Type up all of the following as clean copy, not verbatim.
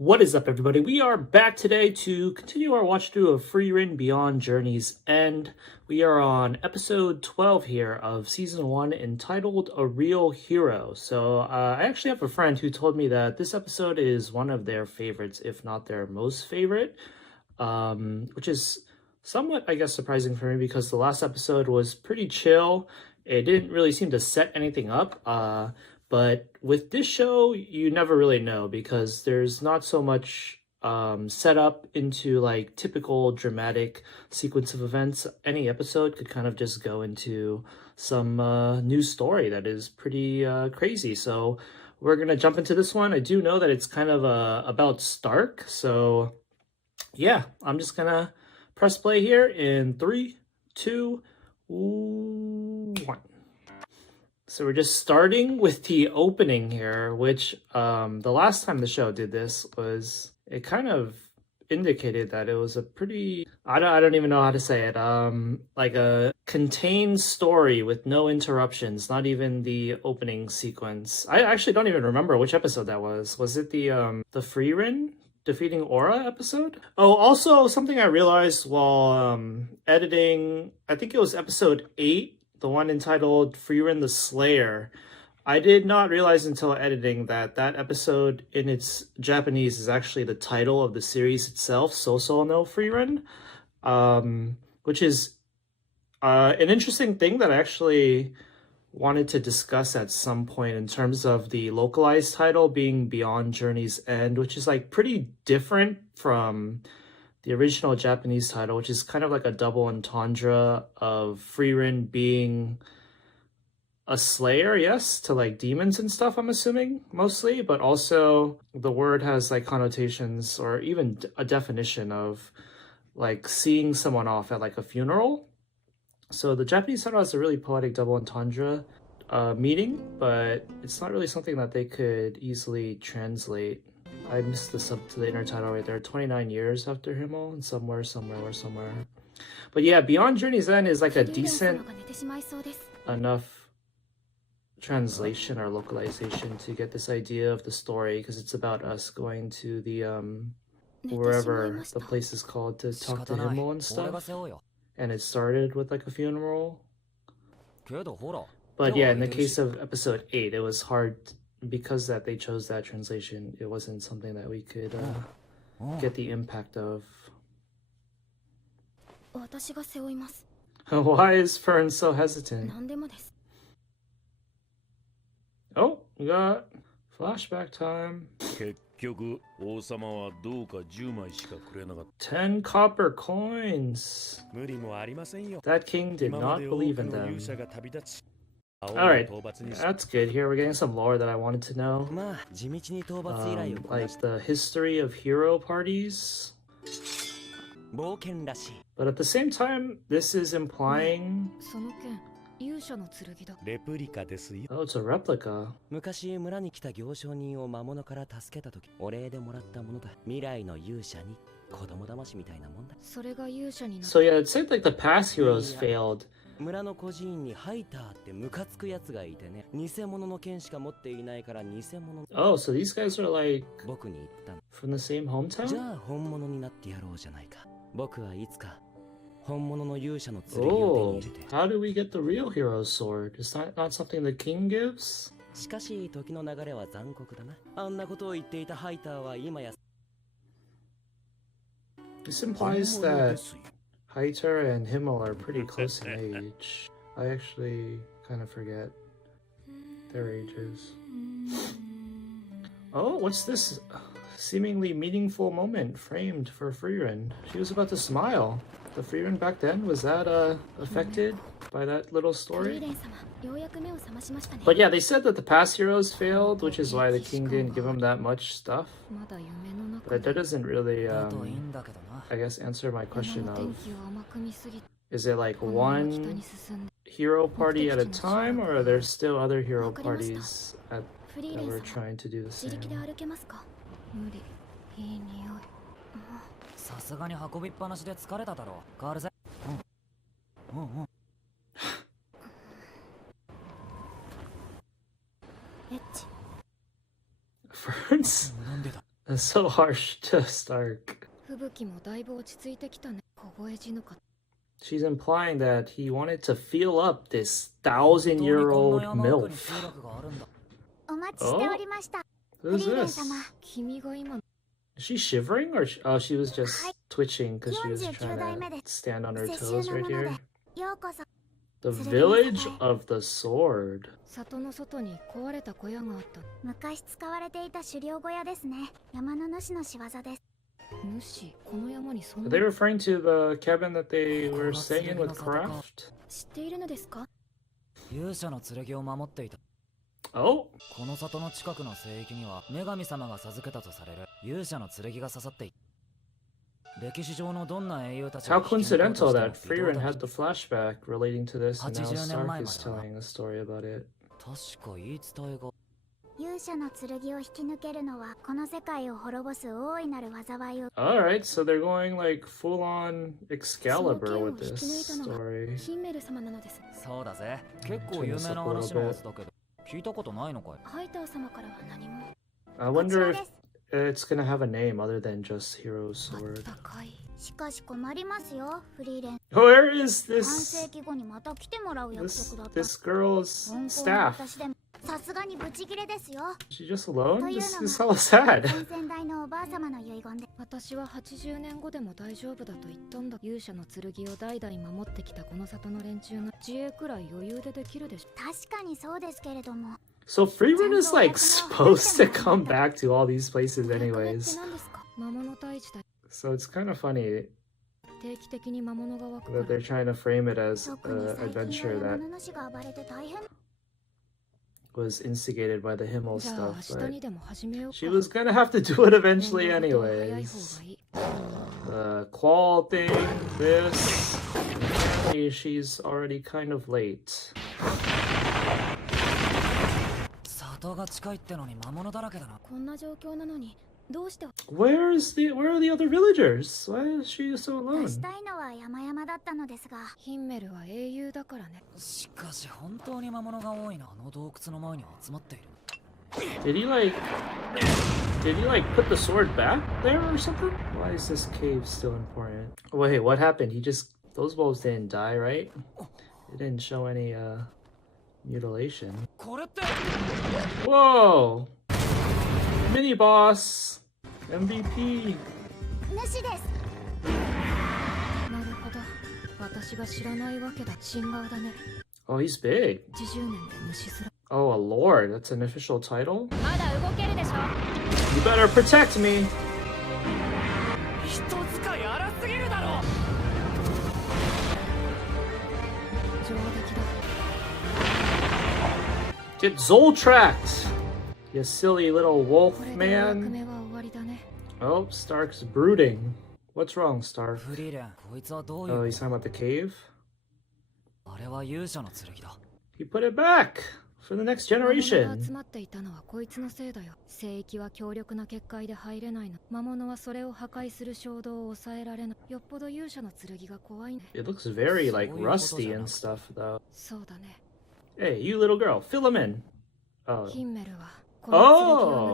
What is up, everybody? We are back today to continue our watch through of Frieren Beyond Journey's End. We are on episode 12 here of season 1 entitled A Real Hero. So I actually have a friend who told me that this episode is one of their favorites, if not their most favorite, which is somewhat, I guess, surprising for me because the last episode was pretty chill. It didn't really seem to set anything up. But with this show, you never really know because there's not so much set up into like typical dramatic sequence of events. Any episode could kind of just go into some new story that is pretty crazy. So we're going to jump into this one. I do know that it's kind of about Stark. So yeah, I'm just going to press play here in 3, 2, 1. So we're just starting with the opening here, which the last time the show did this was, it kind of indicated that it was a pretty, I don't even know how to say it, like a contained story with no interruptions, not even the opening sequence. I actually don't even remember which episode that was. Was it the Frieren defeating Aura episode? Oh, also something I realized while editing, I think it was episode 8, the one entitled Frieren the Slayer. I did not realize until editing that that episode in its Japanese is actually the title of the series itself, S01E12, which is an interesting thing that I actually wanted to discuss at some point in terms of the localized title being Beyond Journey's End, which is like pretty different from the original Japanese title, which is kind of like a double entendre of Frieren being a slayer, yes, to like demons and stuff, I'm assuming, mostly, but also the word has like connotations or even a definition of like seeing someone off at like a funeral. So the Japanese title has a really poetic double entendre meaning, but it's not really something that they could easily translate. I missed the sub to the inner title right there. 29 years after Himmel and somewhere. But yeah, Beyond Journey's End is like a decent enough translation or localization to get this idea of the story, because it's about us going to the wherever the place is called to talk to Himmel and stuff. And it started with like a funeral. But yeah, in the case of episode 8, it was hard because that they chose that translation. It wasn't something that we could get the impact of. Why is Fern so hesitant? Oh, we got flashback time. 10 copper coins. That king did not believe in them. Alright, that's good. Here we're getting some lore that I wanted to know. Like the history of hero parties. But at the same time, this is implying... Oh, it's a replica. So yeah, it said like the past heroes failed. Oh, so these guys are like from the same hometown? Oh, how do we get the real hero's sword? Is that not something the king gives? This implies that Heiter and Himmel are pretty close in age. I actually kind of forget their ages. Oh, what's this seemingly meaningful moment framed for Frieren? She was about to smile. The Frieren back then, was that affected by that little story? But yeah, they said that the past heroes failed, which is why the king didn't give them that much stuff. But that doesn't really, I guess, answer my question of, is it like one hero party at a time, or are there still other hero parties that were trying to do the same? Ferns? That's so harsh to Stark. 吹雪もだいぶ落ち着いてきたね。凍え死ぬか。 She's implying that he wanted to feel up this 1,000-year-old MILF. お待ちしておりました。 Who's フリーレン this? 様。 君が今 Is she shivering or oh, she was just twitching because she was 49 trying 代目 to で stand on her 世襲 toes の right もので here. ようこそ。 The village of the sword. 里の外に壊れた小屋があった。昔使われていた狩猟小屋ですね。山の主の仕業です。主、この山にそん Are な they referring to the cabin that they were staying in with Craft? 知っているのですか？勇者の剣を守っていた。 Oh, この里の近くの聖域には女神様が授けたとされる勇者の剣が刺さっていた。歴史上のどんな英雄たち how が引き抜こう coincidental としても that Frieren had the flashback relating to this, and now 80 Stark is telling a story about it. 確か言い伝えが。勇者の剣を引き抜けるのはこの世界を滅ぼす大いなる災いを。 Alright, so they're going like full on Excalibur with this story. ヒンメル様なのです。そうだぜ。結構有名な話のはずだけど、聞いたことないのかい？ハイター様からは何も。 I wonder if it's gonna have a name other than just Hero's あっ Sword. たかい。しかし困りますよ、フリーレン。 Where is 半 this 世紀後にまた来てもらう約 this 束だった。 this girl's 温厚な staff? 私でもさすがにブチギレですよ。 She just alone? という This の is が so sad. 先々代のおばあ様の遺言で。私は80年後でも大丈夫だと言ったんだ。勇者の剣を代々守ってきたこの里の連中の自衛くらい余裕でできるでしょ。確かにそうですけれども。 So Frieren is like supposed to come back to all these places これって anyways. 何ですか？魔物退治だ。 So it's kind of funny 定期的に魔物が湧くか that ら。 they're trying to frame it as 特に an 最近 adventure は that 山の主が暴れて大変。 was instigated by the Himmel じゃあ stuff, 明 but 日にでも始めようか。 she was gonna have to do it eventually 早い方が anyways. いい。 The qual thing, this. Apparently she's already kind of late. 里が近いってのに魔物だらけだな。こんな状況なのにどうして。 Where are the other villagers? Why is she so 出 alone? したいのは山々だったのですが。ヒンメルは英雄だからね。しかし本当に魔物が多いな。あの洞窟の前に集まっている。 Did he like put the sword back there or something? Why is this cave still important? Wait, what happened? Those wolves didn't die, right? It didn't show any mutilation. これって Whoa! Mini boss! MVP! 主です。なるほど。私が知らないわけだ。新顔だね。 Oh, he's big. 80年で虫すら。 Oh, a lord. That's an official title? まだ動けるでしょ。 You better protect me! 人使い荒すぎるだろ。上出来だ。 Get Zoltracked! You silly little wolf これで役 man. 目は終わりだね。 Oh, Stark's brooding. What's wrong, Stark? フリーレン、こいつはどうい Oh, う。 he's talking about the cave? あれは勇者の剣だ。 He put it back for the next 魔物が generation. 集まっていたのはこいつのせいだよ。聖域は強力な結界で入れないの。魔物はそれを破壊する衝動を抑えられない。よっぽど勇者の剣が怖いね。 It looks very like rusty and stuff though. そうだね。 Hey, you little girl, fill him in. Oh, ヒンメルはこの剣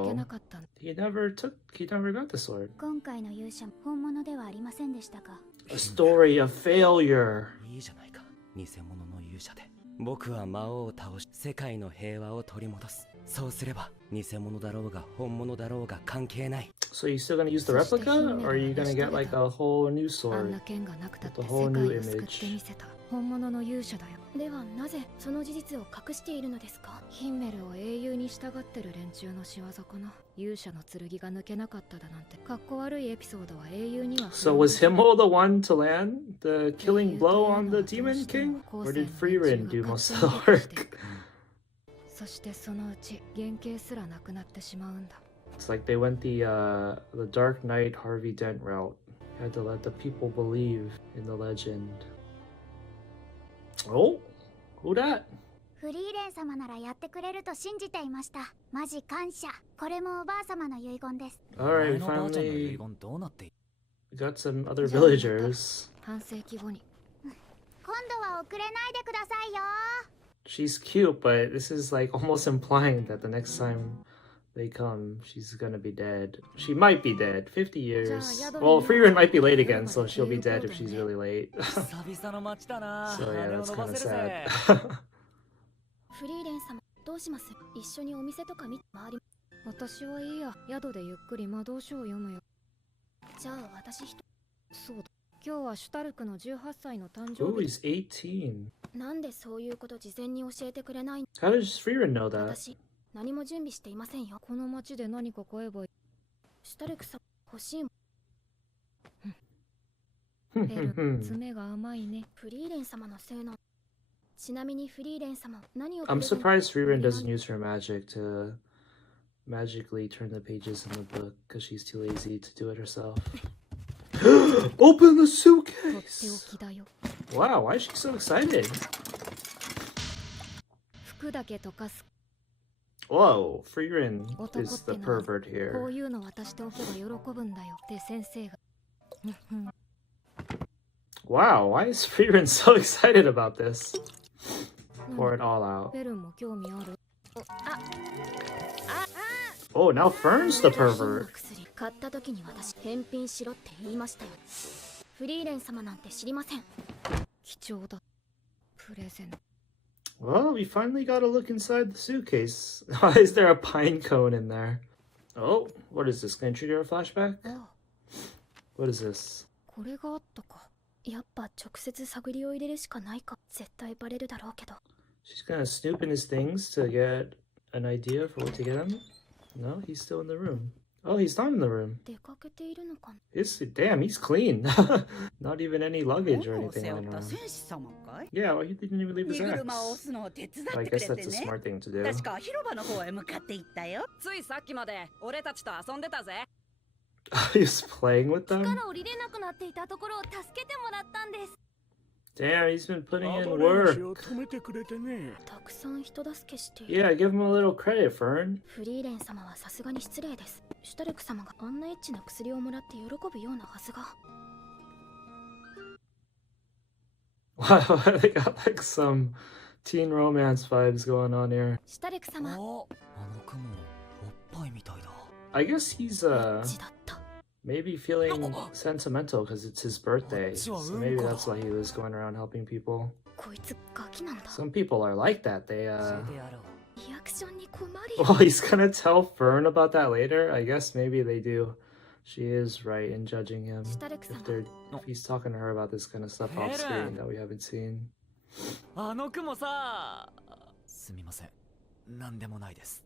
を抜けなかったの。he never got the sword. 今回の勇者本物ではありませんでしたか。 A story of failure. いいじゃないか、偽物の勇者で。僕は魔王を倒し世界の平和を取り戻す。そうすれば偽物だろうが本物だろうが関係ない。 So you still gonna use the replica, or are you gonna get like a whole new あんな sword? 剣がなくたって With 世 a whole new 界を救って image. みせた本物の勇者だよ。ではなぜその事実を隠しているのですか？ヒンメルを英雄に従ってる連中の仕業かな。勇者の剣が抜けなかっただなんてかっこ悪いエピソードは英雄には。 So was Himmel the one to land the killing blow on the Demon King? Or did Frieren do most of the work? そしてそのうち原型すらなくなってしまうんだ。 It's like they went the Dark Knight Harvey Dent route. Had to let the people believe in the legend. Oh, who that? フリーレン様ならやってくれると信じていました。マジ感謝。これもおばあ様の遺言です。 All 前 right, のばあちゃんの遺 finally 言どうなっている？ got some other villagers. 半世紀後に。今度は遅れないでくださいよ。 She's cute, but this is like almost implying that the next time they come, she's gonna be dead. She might be dead. 50 years. Yeah, Well, Frieren might be late again, so she'll be dead if she's really late. 久々の街だな。 So yeah, 羽を that's 伸 kind ば of せるぜ。 sad. フリーレン様どうします？一緒にお店とか見て回り。私はいいや、宿でゆっくり魔導書を読むよ。じゃあ私そうだ。今日はシュタルクの18歳の誕生 Ooh, 日。 he's 18. なんでそういうこと事前に教えてくれない？ How does Frieren know that? 私何も準備していませんよ。この街で何か買えばいい。シュタルクさん欲しいもん。エル、爪が甘いね。フリーレン様のせいな。ちなみにフリーレン様何を I'm surprised Frieren doesn't use her magic to magically turn the pages in the book because she's too lazy to do it herself. Open the とってお suitcase! きだよ。 Wow, why is she so excited? 服だけ溶かす。 Whoa, Frieren Otoko is the ってのは pervert こ here. ういうの渡しておけば喜ぶんだよって先生が。 Wow, why is Frieren so excited about this? Pour it all out. ベルも興味ある。 Oh, now Fern's the 変な pervert. 薬買った時に私返品しろって言いましたよ。フリーレン様なんて知りません。貴重だ。プレゼント。 Well, we finally got a look inside the suitcase. Why is there a pine cone in there? Oh, what is this? Can I trigger a flashback? ああ、 What is this? これがあったか。やっぱ直接探りを入れるしかないか。絶対バレるだろうけど。 She's gonna snoop in his things to get an idea for what to get him? No, he's still in the room. Oh, he's not in the room. 出かけているのかな。 Damn, he's clean. Not even any luggage or 物を anything 背 on 負った him. 戦士様かい？ Yeah, well, he didn't even leave his 荷車を押 axe. すのを手伝 I ってく guess れ that's て a ね。 smart thing to do. 確か広場の方へ向かって行ったよ。ついさっきまで俺たちと遊んでたぜ。 He's playing with 木 them? から降りれなくなっていたところを助けてもらったんです。 Damn, he's been putting in work. たくさん人助けしている。 Yeah, give him a little credit, Fern. フリーレン様はさすがに失礼です。シュタルク様があんなエッチな薬をもらって喜ぶようなはずが。 Wow, they got like some teen romance vibes going on here. シュタルク様、エッあの雲、おっぱいみたいだ。 I guess he's チだった。 maybe feeling sentimental because it's his birthday. So maybe that's why he was going around helping people. こいつガキなんだ。 Some people are like that. They 教えてやろう。リアクションに困る well, よ。 he's gonna tell Fern about that later. I guess maybe they do. She is right in judging him. シュタルク様 If he's talking to her about this kind of stuff off screen that we haven't seen. あの雲さ。すみません。なんでもないです。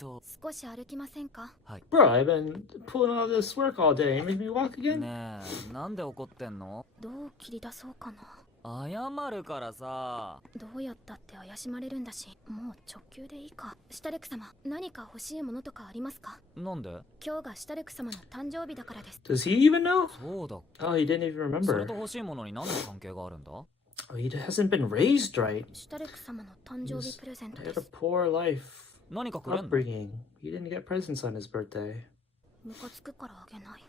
少し歩きませんか？ Bro, I've been pulling all this work all day. You make me walk again? ねえ、なんで怒ってんの？どう切り出そうかな。謝るからさ。どうやったって怪しまれるんだし、もう直球でいいか。シュタルク様、何か欲しいものとかありますか？なんで？今日がシュタルク様の誕生日だからです。 Does he even know? そうだ。 Oh, he didn't even それ remember. と欲しいものに何の関係があるんだ？ Oh, he hasn't been raised right. シュタルク様の誕生日プレゼント He で had a す。 poor life 何かくれんの？ upbringing. He didn't get presents on his birthday. ムカつくからあげない。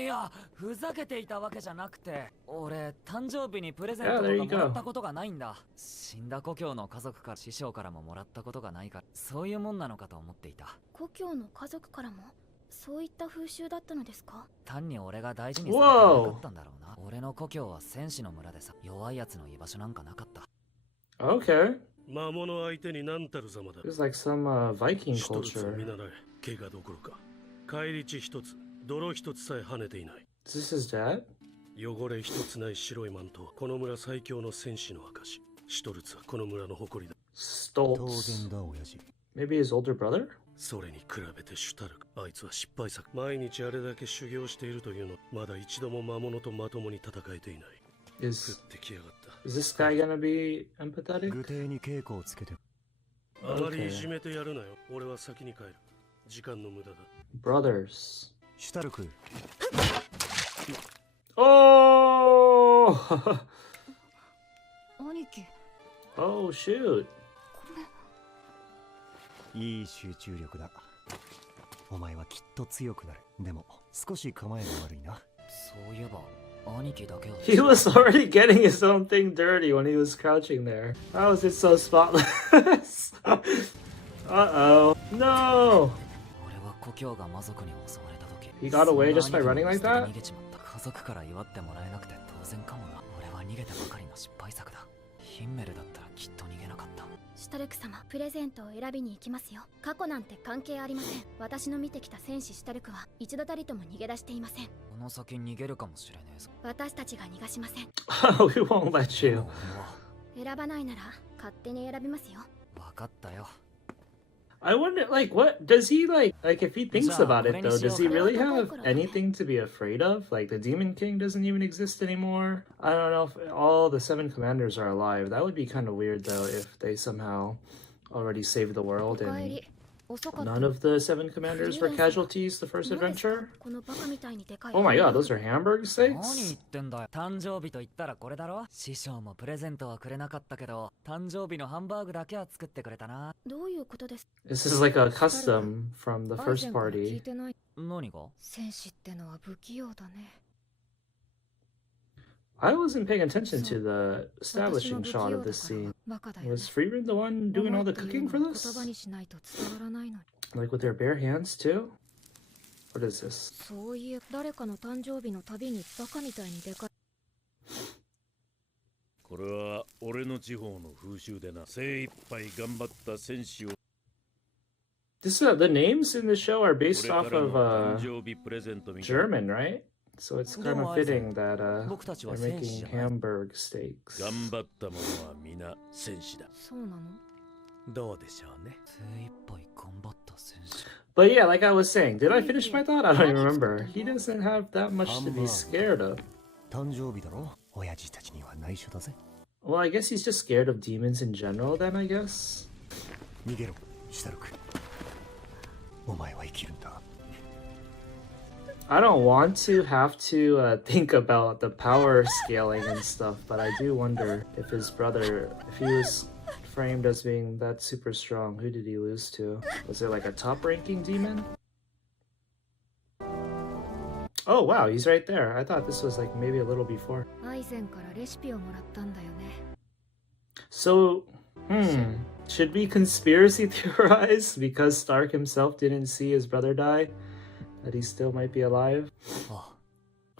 いや、ふざけていたわけじゃなくて、俺、誕生日にプレゼント Yeah, と there か you もら go. ったことがないんだ。死んだ故郷の家族か師匠からももらったことがないから、そういうもんなのかと思っていた。故郷の家族からもそういった風習だったのですか？単に俺が大事にされてなかったんだろうな。俺の故郷は戦士の村でさ、弱いやつの居場所なんかなかった。 Okay. 魔物相手に何たるざまだ。 There's like some Viking 一つを culture. 見習え。怪我どころか。返り血一つ、泥一つさえ跳ねていない。 Is this his dad? 汚れ一つない白いマントはこの村最強の戦士の証。シュトルツはこの村の誇りだ。 Stoltz. だ親父。 Maybe his older brother? それに比べてシュタルク。あいつは失敗作。毎日あれだけ修行しているというの、まだ一度も魔物とまともに戦えていない。降 Is ってきやがった。 is this guy gonna be empathetic? 具体に稽古をつけて。あまりいじめてやるなよ。俺は先に帰る。時間の無駄だ。 Brothers. シュタルク。 Oh! 兄貴、 Oh shoot. いい集中力だ。お前はきっと強くなる。でも少し構えが悪いな。そういえば、兄貴だけは。 He was already getting his own thing dirty when he was crouching there. How is it so spotless? Uh-oh. No! 俺は故郷が魔族に襲われた時 He got away just by running like そんな that? 兄貴も逃げちまった家族から祝ってもらえなくて当然かもな俺は逃げたばかりの失敗作だヒンメルだったらきっと逃げなかったシュタルク様、プレゼントを選びに行きますよ。過去なんて関係ありません。私の見てきた戦士シュタルクは一度たりとも逃げ出していません。この先逃げるかもしれねえぞ私たちが逃がしません。We won't let you. 選ばないなら勝手に選びますよ。分かったよ I wonder, like, what does he like if he thinks about it though, does he really have anything to be afraid of? Like, the Demon King doesn't even exist anymore. I don't know if all the 7 commanders are alive. That would be kind of weird though if they somehow already saved the world and none of the 7 commanders were casualties the first adventure. Oh my god, those are Hamburg 何言 steaks? ってんだよ誕生日と言ったらこれだろ師匠もプレゼントはくれなかったけど誕生日のハンバーグだけは作ってくれたなどういうことです？ This is like a custom from the first party. 何が戦士ってのは不器用だね。 I wasn't paying attention to the establishing shot of this scene. Was Frieren the one doing all the cooking for this? Like with their bare hands too? What is this? そういえ誰かの誕生日のたびにバカみたいにでかい。これは俺の地方の風習でな精一杯頑張った戦士を This the names in the show are based off of German, right? So it's kind of fitting that they're making Hamburg steaks. 頑張った者は皆戦士だそうなの？どうでしょうね精一杯頑張った戦士 But yeah, like I was saying, did I finish my thought? I don't even remember. He doesn't have that much to be scared of. 誕生日だろ親父たちには内緒だぜ Well, I guess he's just scared of demons in general then, I guess. 逃げろシュタルクお前は生きるんだ I don't want to have to think about the power scaling and stuff, but I do wonder if his brother, if he was framed as being that super strong, who did he lose to? Was it like a top-ranking demon? Oh wow, he's right there. I thought this was like maybe a little before. アイゼンからレシピをもらったんだよね。 So, should we conspiracy theorize because Stark himself didn't see his brother die? That he still might be alive?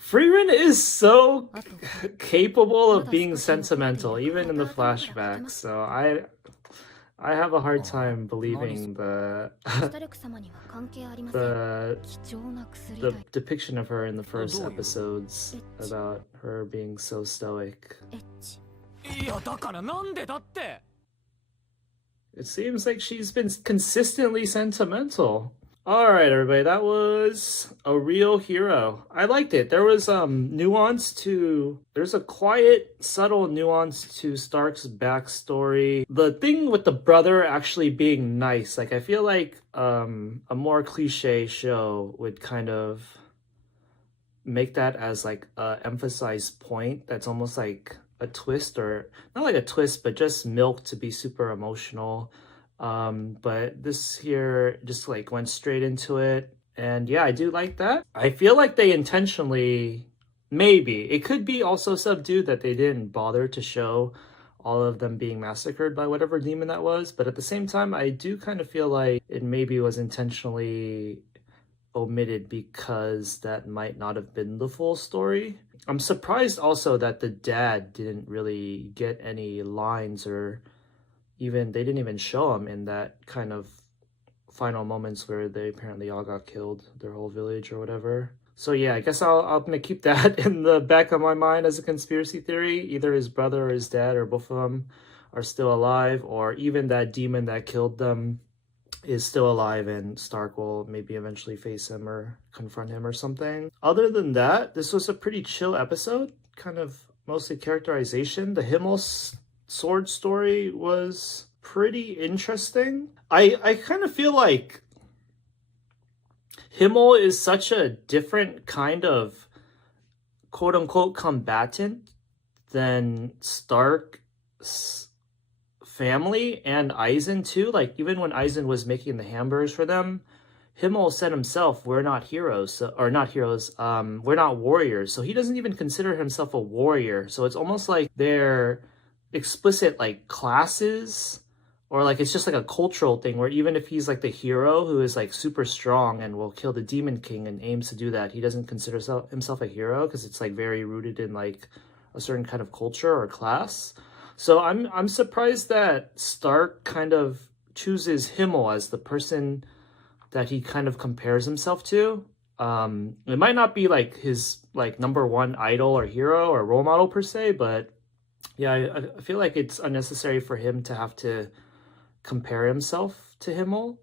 Frieren is so capable of being sentimental, even in the flashbacks. So I have a hard time believing the depiction of her in the first episodes about her being so stoic. It seems like she's been consistently sentimental. Alright everybody, that was A Real Hero. I liked it. There was there's a quiet, subtle nuance to Stark's backstory. The thing with the brother actually being nice, like I feel like a more cliche show would kind of make that as like a emphasized point that's almost like a twist, or not like a twist, but just milk to be super emotional. But this here just like went straight into it, and yeah, I do like that. I feel like they intentionally, maybe it could be also subdued, that they didn't bother to show all of them being massacred by whatever demon that was, but at the same time I do kind of feel like it maybe was intentionally omitted because that might not have been the full story. I'm surprised also that the dad didn't really get any lines, or even they didn't even show him in that kind of final moments where they apparently all got killed, their whole village or whatever. So yeah, I guess I'm gonna keep that in the back of my mind as a conspiracy theory. Either his brother or his dad or both of them are still alive, or even that demon that killed them is still alive and Stark will maybe eventually face him or confront him or something. Other than that, this was a pretty chill episode, kind of mostly characterization. The Himmel sword story was pretty interesting. I kind of feel like Himmel is such a different kind of quote-unquote combatant than Stark's family and Eisen too. Like even when Eisen was making the hamburgers for them, Himmel said himself, we're not heroes, or not heroes, we're not warriors. So he doesn't even consider himself a warrior. So it's almost like they're explicit like classes or like it's just like a cultural thing where even if he's like the hero who is like super strong and will kill the Demon King and aims to do that, he doesn't consider himself a hero because it's like very rooted in like a certain kind of culture or class. So I'm surprised that Stark kind of chooses Himmel as the person that he kind of compares himself to. It might not be like his like number one idol or hero or role model per se, but yeah, I feel like it's unnecessary for him to have to compare himself to Himmel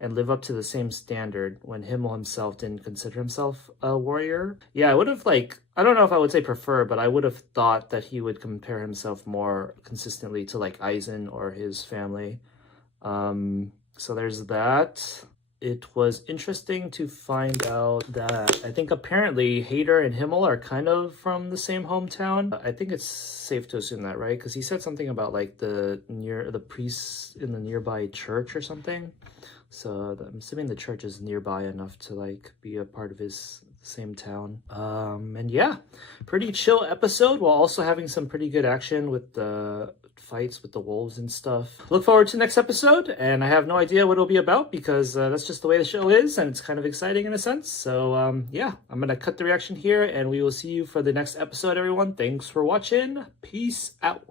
and live up to the same standard when Himmel himself didn't consider himself a warrior. Yeah, I would have like, I don't know if I would say prefer, but I would have thought that he would compare himself more consistently to like Eisen or his family. So there's that. It was interesting to find out that I think apparently Hader and Himmel are kind of from the same hometown. I think it's safe to assume that, right? Because he said something about like the priests in the nearby church or something. So I'm assuming the church is nearby enough to like be a part of his same town. And yeah, pretty chill episode while also having some pretty good action with the fights with the wolves and stuff. Look forward to next episode, and I have no idea what it'll be about because that's just the way the show is, and it's kind of exciting in a sense. So yeah, I'm gonna cut the reaction here, and we will see you for the next episode, everyone. Thanks for watching. Peace out.